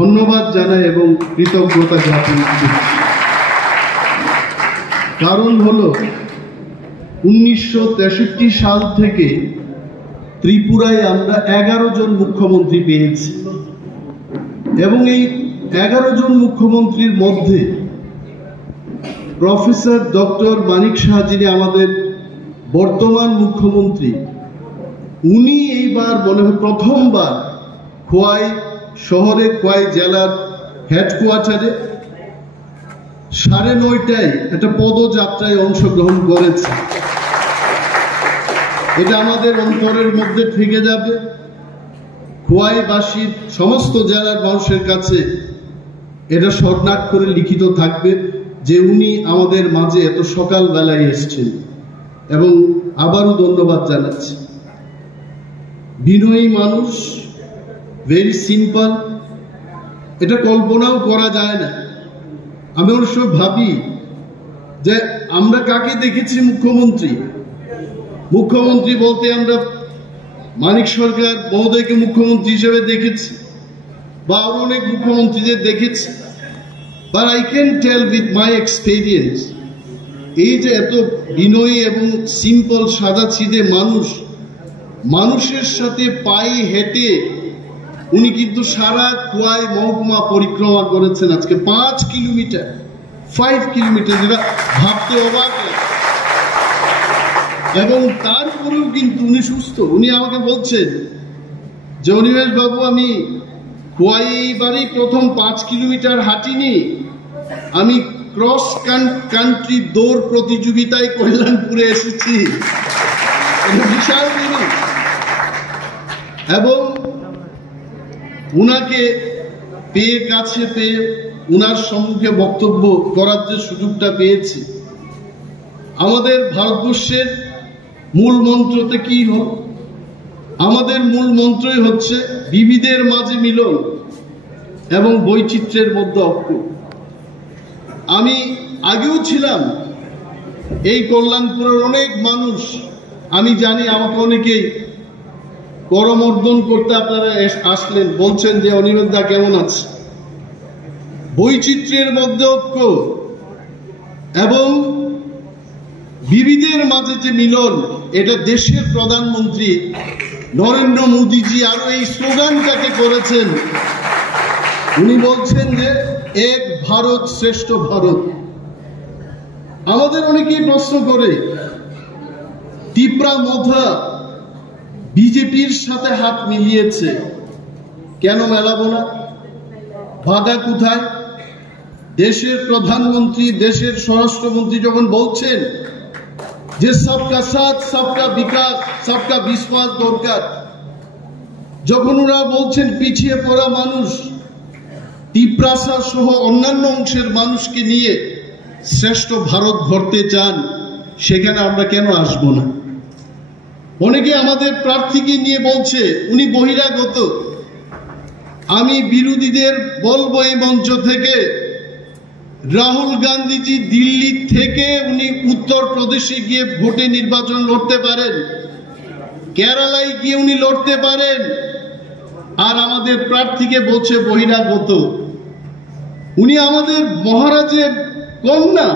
ধন্যবাদ জানাই এবং কৃতজ্ঞতা জ্ঞাপন করি। কারণ হলো 1963 সাল থেকে ত্রিপুরায় আমরা 11 জন মুখ্যমন্ত্রী পেয়েছি এবং এই 11 জন মুখ্যমন্ত্রীর মধ্যে প্রফেসর ডক্টর মানিক সাহা, যিনি আমাদের বর্তমান মুখ্যমন্ত্রী, উনি এইবার মনে হয় প্রথমবার খোয়াই শহরে, খোয়াই জেলার হেডকোয়ার্টারে 9:30টায় একটা পদযাত্রায় অংশগ্রহণ করেছে। এটা আমাদের অন্তরের মধ্যে থেকে যাবে। খোয়াইবাসীর সমস্ত জেলার মানুষের কাছে এটা স্বর্ণাক্ষরে লিখিত থাকবে যে উনি আমাদের মাঝে এত সকালবেলায় এসেছেন। এবং আবারও ধন্যবাদ জানাচ্ছি। বিনয়ী মানুষ, ভেরি সিম্পল, এটা কল্পনাও করা যায় না। আমি অনেক সময় ভাবি যে আমরা কাকে দেখেছি মুখ্যমন্ত্রী। মুখ্যমন্ত্রী বলতে আমরা মানিক সরকার মহোদয়কে মুখ্যমন্ত্রী হিসেবে দেখেছি বা আরো অনেক মুখ্যমন্ত্রীদের দেখেছি। But I can tell with my experience, এই যে এত বিনয়ী এবং সিম্পল সাদাসিধে মানুষ, মানুষের সাথে পায়ে হেঁটে উনি কিন্তু সারা খোয়াই মহকুমা পরিক্রমা করেছেন আজকে 5 কিলোমিটার, যেটা ভাবতে অবাক। এবং তারপরেও কিন্তু উনি সুস্থ। উনি আমাকে বলছেন যে অনিমেষ বাবু, আমি খোয়াইবারই প্রথম 5 কিলোমিটার হাঁটিনি, আমি ক্রস কান্ট্রি দৌড় প্রতিযোগিতায় কল্যাণপুরে এসেছি। বিশাল জিনিস। এবং উনাকে পেয়ে, কাছে পেয়ে উনার সম্মুখে বক্তব্য করার যে সুযোগটা পেয়েছি, আমাদের ভারতবর্ষের মূল মন্ত্রতে কি হল? আমাদের মূল মন্ত্রই হচ্ছে বিবিধের মাঝে মিলন এবং বৈচিত্র্যের মধ্যে ঐক্য। আমি আগেও ছিলাম এই কল্যাণপুরের অনেক মানুষ, আমি জানি আমাকে অনেকেই করমর্দন করতে আপনারা আসলেন, বলছেন যে অনিরুদ্ধা কেমন আছে। বৈচিত্র্যের মধ্যে ঐক্য এবং বিবিধের মাঝে যে মিলন, এটা দেশের প্রধানমন্ত্রী নরেন্দ্র মোদীজি আরো এই স্লোগানটাকে করেছেন। উনি বলছেন যে এক ভারত শ্রেষ্ঠ ভারত। আমাদের অনেকেই প্রশ্ন করে তিপ্রা মধা বিজেপির সাথে হাত মিলিয়েছে, কেন মেলাবো না? বাধা কোথায়? দেশের প্রধানমন্ত্রী, দেশের স্বরাষ্ট্রমন্ত্রী যখন বলছেন যে সবকা সাথ, সবকা বিকাশ, সবকা বিশ্বাস দরকার, যখন ওরা বলছেন পিছিয়ে পড়া মানুষ, তিপ্রাসা সহ অন্যান্য অংশের মানুষকে নিয়ে শ্রেষ্ঠ ভারত গড়তে চান, সেখানে আমরা কেন আসবো না? অনেকে আমাদের প্রার্থীকে নিয়ে বলছে উনি বহিরাগত। আমি বিরোধীদের বলবো এই মঞ্চ থেকে, রাহুল গান্ধীজি দিল্লি থেকে উনি উত্তরপ্রদেশে গিয়ে ভোটে নির্বাচন লড়তে পারেন, কেরালায় গিয়ে উনি লড়তে পারেন, আর আমাদের প্রার্থীকে বলছে বহিরাগত। উনি আমাদের মহারাজের কন্যা,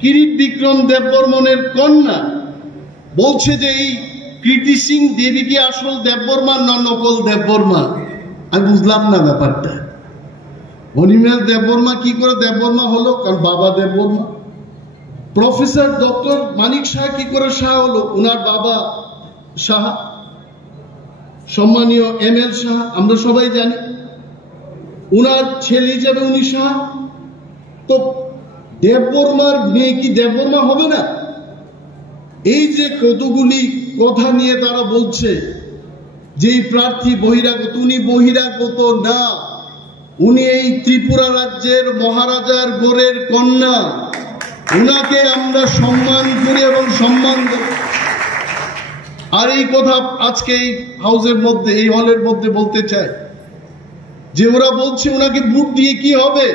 কিরিট বিক্রম দেববর্মনের কন্যা, বলছে যে এই কীর্তি সিং দেবী কি আসল দেববর্মা না নকল দেববর্মা? আমি বুঝলাম না ব্যাপারটা। অনিমেষ দেববর্মা কি করে দেববর্মা হলো? কারণ বাবা দেববর্মা। প্রফেসর ডক্টর মানিক সাহা কি করে সাহা হলো? উনার বাবা সাহা, সম্মানীয় ML সাহা, আমরা সবাই জানি। উনার ছেলে হিসেবে উনি সাহা। তো দেববর্মার মেয়ে কি দেববর্মা হবে না? এই যে কতগুলি কথা নিয়ে তারা বলছে যে প্রার্থী বহিরাগত, উনি বহিরাগত না, উনি এই ত্রিপুরা রাজ্যের মহারাজার গোরের কন্যা। উনাকে আমরা সম্মান করি এবং সম্মান দেব। আর এই কথা আজকে এই হাউসের মধ্যে, এই হলের মধ্যে বলতে চাই যে ওরা বলছে ওনাকে ভোট দিয়ে কি হবে।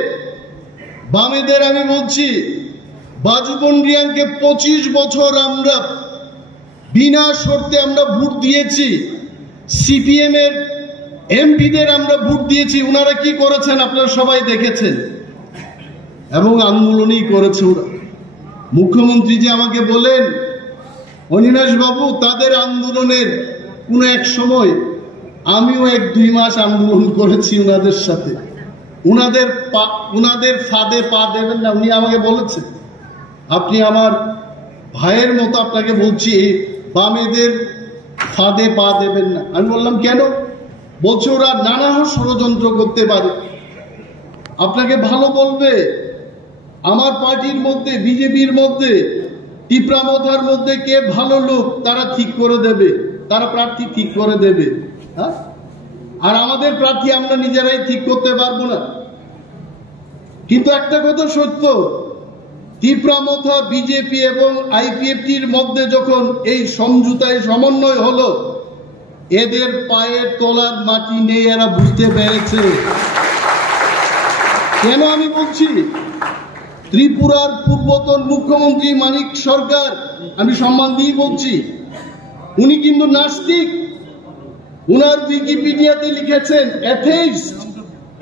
বামেদের আমি বলছি, বাজু বনরিয়াংকে 25 বছর আমরা বিনা শর্তে আমরা ভোট দিয়েছি। CPM এর এমপিদের আমরা ভোট দিয়েছি, ওনারা কি করেছেন আপনারা সবাই দেখেছেন, এবং আন্দোলনই করেছে ওরা। মুখ্যমন্ত্রী যে আমাকে বলেন, অনিমেষ বাবু, তাদের আন্দোলনের কোন এক সময় আমিও 1-2 মাস আন্দোলন করেছি ওনাদের সাথে। উনাদের ফাঁদে পা দেবেন না। উনি আমাকে বলেছেন, আপনি আমার ভাইয়ের মতো, আপনাকে বলছি, বামেদের ফাঁদে পা দেবেন না। আমি বললাম কেন? বলছে ওরা নানা ষড়যন্ত্র করতে পারে। আপনাকে ভালো বলবে, আমার পার্টির মধ্যে, বিজেপির মধ্যে, টিপ্রামথার মধ্যে কে ভালো লোক তারা ঠিক করে দেবে, তারা প্রার্থী ঠিক করে দেবে। হ্যাঁ, আর আমাদের প্রার্থী আমরা নিজেরাই ঠিক করতে পারবো না। কিন্তু একটা কথা সত্য, টিপ্রামথা, বিজেপি এবং আইপিএফটির মধ্যে যখন এই সমঝোতায় সমন্বয় হলো, এদের পায়ের তলার মাটি নেই, এরা বুঝতে পেরেছে। কেন আমি বলছি? ত্রিপুরার পূর্বতন মুখ্যমন্ত্রী মানিক সরকার, আমি সম্মান দিয়ে বলছি, উনি কিন্তু নাস্তিক। উনার উইকিপিডিয়াতে লিখেছেন অ্যাথেইস্ট।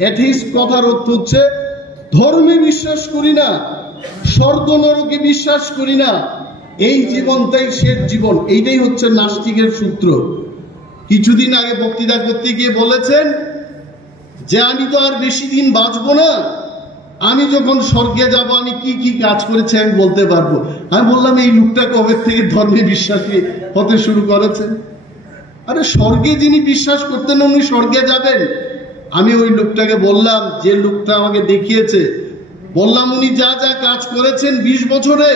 অ্যাথেইস্ট কথার অর্থ হচ্ছে ধর্মে বিশ্বাস করি না, স্বর্গ নরকে বিশ্বাস করি না, এই জীবনটাই শেষ জীবন। এইটাই হচ্ছে নাস্তিকের সূত্র। কিছুদিন আগে বক্তৃতা করতে গিয়ে বলেছেন যে আমি তো আর বেশি দিন বাঁচবো না, আমি যখন স্বর্গে যাব আমি কি কি কাজ করেছি আমি বলতে পারবো। আমি বললাম, এই লোকটা কবে থেকে ধর্মে বিশ্বাসী হতে শুরু করেছেন? আরে স্বর্গে যিনি বিশ্বাস করতেন উনি স্বর্গে যাবেন। আমি ওই লোকটাকে বললাম, যে লোকটা আমাকে দেখিয়েছে, বললাম উনি যা যা কাজ করেছেন 20 বছরে,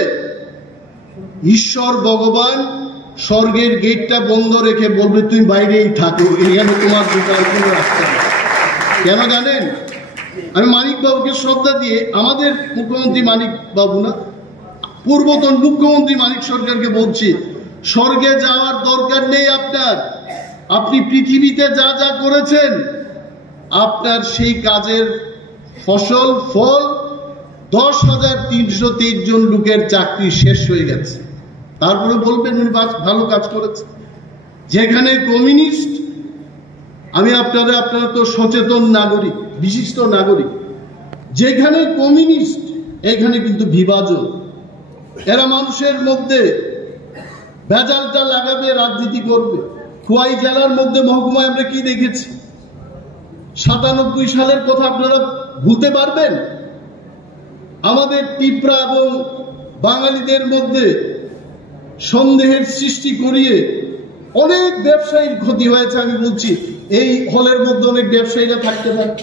ঈশ্বর ভগবান স্বর্গের গেটটা বন্ধ রেখে বলবে তুমি বাইরেই থাকো, এখানে তোমার ঢোকার কোনো রাস্তা নেই। কেন জানেন? আমি মানিক বাবুকে শ্রদ্ধা দিয়ে, আমাদের মুখ্যমন্ত্রী মানিক বাবু না, পূর্বতন মুখ্যমন্ত্রী মানিক সরকারকে বলছি, স্বর্গে যাওয়ার দরকার নেই আপনার। আপনি পৃথিবীতে যা যা করেছেন, আপনার সেই কাজের ফল 10,323 জন লোকের চাকরি শেষ হয়ে গেছে। তারপরে বলবেন উনি ভালো কাজ করেছে। যেখানে কমিউনিস্ট, আপনারা তো সচেতন নাগরিক, বিশিষ্ট নাগরিক, যেখানে কমিউনিস্ট এখানে কিন্তু বিভাজন। এরা মানুষের মধ্যে ভেজালটা লাগাবে, রাজনীতি করবে। খোয়াই জেলার মধ্যে মহকুমায় আমরা কি দেখেছি? 97 সালের কথা আপনারা ভুলতে পারবেন? আমাদের টিপ্রা এবং বাঙালিদের মধ্যে সন্দেহের সৃষ্টি করিয়ে অনেক ব্যবসায়ীর ক্ষতি হয়েছে। আমি বলছি, এই হলের মধ্যে অনেক ব্যবসায়ীরা থাকতে পারে,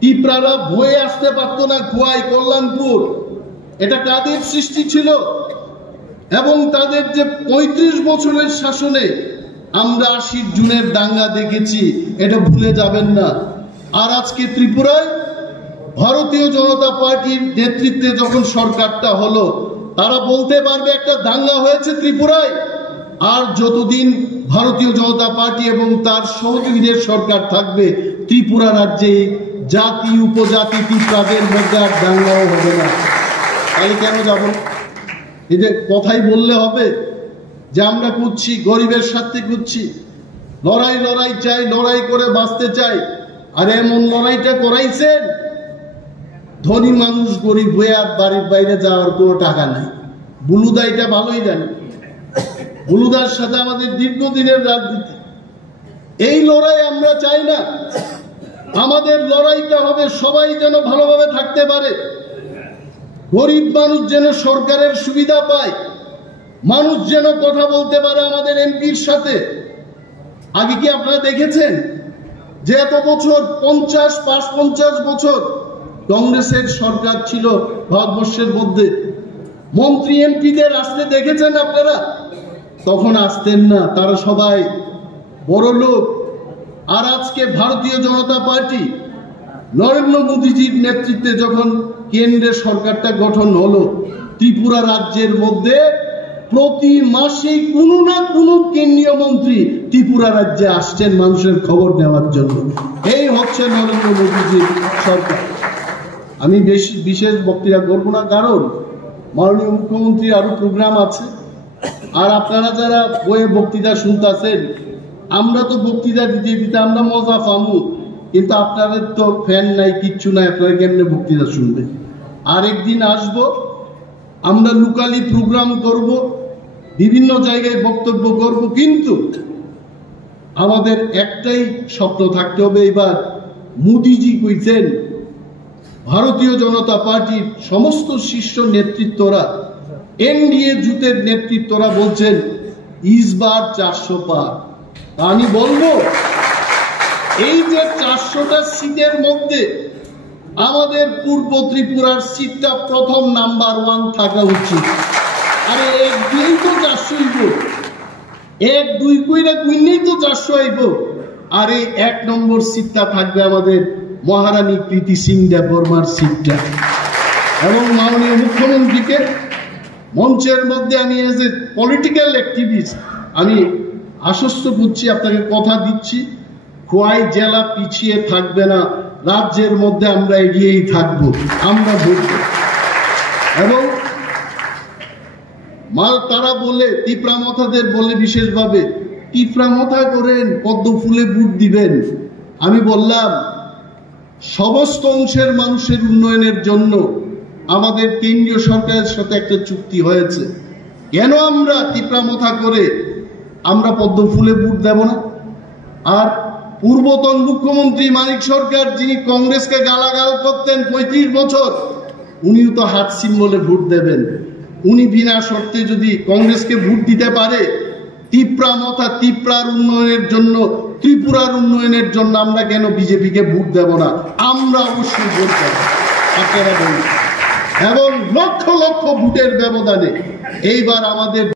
টিপ্রারা বয়ে আসতে পারতো না খোয়াই, কল্যাণপুর। এটা কাদের সৃষ্টি ছিল? এবং তাদের যে 35 বছরের শাসনে আমরা 80 জুনের দাঙ্গা দেখেছি, এটা ভুলে যাবেন না। আর আজকে ত্রিপুরায় ভারতীয় জনতা পার্টির নেতৃত্বে যখন সরকারটা হলো, তারা বলতে পারবে একটা দাঙ্গা হয়েছে ত্রিপুরায়। আর যতদিন ভারতীয় জনতা পার্টি এবং তার সহযোগীদের সরকার থাকবে, ত্রিপুরা রাজ্যে জাতি উপজাতি ত্রিপুরাদের মধ্যে আর দাঙ্গাও হবে না। তাই কেন যাব? এই যে কথাই বললে হবে যে আমরা করছি, গরিবের সাথে করছি, লড়াই চাই, লড়াই করে বাঁচতে চাই। আর এমন লড়াইটা করাইছেন, ধনী মানুষ গরিব হয়ে আর বাড়ির বাইরে যাওয়ার কোনো টাকা নাই। বুলুদা এটা ভালোই জানে। বুলুদার সাথে আমাদের দীর্ঘদিনের রাজনীতি। এই লড়াই আমরা চাই না। আমাদের লড়াইটা হবে সবাই যেন ভালোভাবে থাকতে পারে, গরিব মানুষ যেন সরকারের সুবিধা পায়, মানুষ যেন কথা বলতে পারে আমাদের এমপির সাথে। আগে কি আপনারা দেখেছেন যে এত বছর 50 বছর কংগ্রেসের সরকার ছিল ভারতবর্ষের মধ্যে, মন্ত্রী এমপিদের আসতে দেখেছেন আপনারা? তখন আসতেন না, তারা সবাই বড় লোক। আর আজকে ভারতীয় জনতা পার্টি নরেন্দ্র মোদীজির নেতৃত্বে যখন কেন্দ্রের সরকারটা গঠন হলো, ত্রিপুরা রাজ্যের মধ্যে প্রতি মাসে কোনো না কোনো কেন্দ্রীয় মন্ত্রী ত্রিপুরা রাজ্যে আসছেন মানুষের খবর নেওয়ার জন্য। এই হচ্ছে নরেন্দ্র মোদীজির সরকার। আমি বিশেষ বক্তৃতা করবো না, কারণ মাননীয় মুখ্যমন্ত্রী আরো প্রোগ্রাম আছে। আর আপনারা যারা বইয়ে বক্তৃতা শুনতেছেন, আমরা তো বক্তৃতা দিতে দিতে আমরা মজা পামু, কিন্তু আপনাদের তো ফ্যান নাই, কিচ্ছু নাই, আপনারা কেমনে বক্তৃতা শুনবে? আরেকদিন আসবো, আমরা লোকালি প্রোগ্রাম করব, বিভিন্ন জায়গায় বক্তব্য করব, কিন্তু আমাদের একটাই স্বপ্ন থাকতে হবে। এবার মোদিজি কইছেন, ভারতীয় জনতা পার্টির সমস্ত শীর্ষ নেতৃত্বরা, এনডিএ জোটের নেতৃত্বরা বলছেন ইসবার 400 পার। আমি বলবো এই যে 400টা সিটের মধ্যে আমাদের পূর্ব ত্রিপুরার সিটটা প্রথম নাম্বার 1 থাকা উচিত। আরে এক দুই তো 400 হইব, এক দুই কইরা গুইনেই তো 400 হইব। আর এই 1 নম্বর সিটটা থাকবে আমাদের মহারানী প্রীতি সিং দেববর্মার সিটটা। এবং মাননীয় মুখ্যমন্ত্রীকে মঞ্চের মধ্যে আমি এজ এ পলিটিক্যাল অ্যাক্টিভিস্ট আমি আশ্বস্ত করছি, আপনাকে কথা দিচ্ছি, খোয়াই জেলা পিছিয়ে থাকবে না, রাজ্যের মধ্যে আমরা এগিয়েই থাকব, আমরা বলব। এবং তারা বলে টিপরামথাদের বলে বিশেষভাবে টিপরামথা করেন, পদ্ম ফুলে ভোট দিবেন। আমি বললাম সমস্ত অংশের মানুষের উন্নয়নের জন্য আমাদের কেন্দ্রীয় সরকারের সাথে একটা চুক্তি হয়েছে, কেন আমরা টিপরামথা করে আমরা পদ্ম ফুলে ভোট দেব না? আর পূর্বতন মুখ্যমন্ত্রী মানিক সরকার, যিনি কংগ্রেসকে গালাগাল করতেন 35 বছর, উনিও তো হাত সিম্বলে ভোট দেবেন। উনি বিনা শর্তে যদি কংগ্রেসকে ভোট দিতে পারে, টিপরামথা ত্রিপুরার উন্নয়নের জন্য, ত্রিপুরার উন্নয়নের জন্য আমরা কেন বিজেপিকে ভোট দেব না? আমরা অবশ্যই ভোট দেব, আপনারা বলুন। এবং লক্ষ লক্ষ ভোটের ব্যবধানে এইবার আমাদের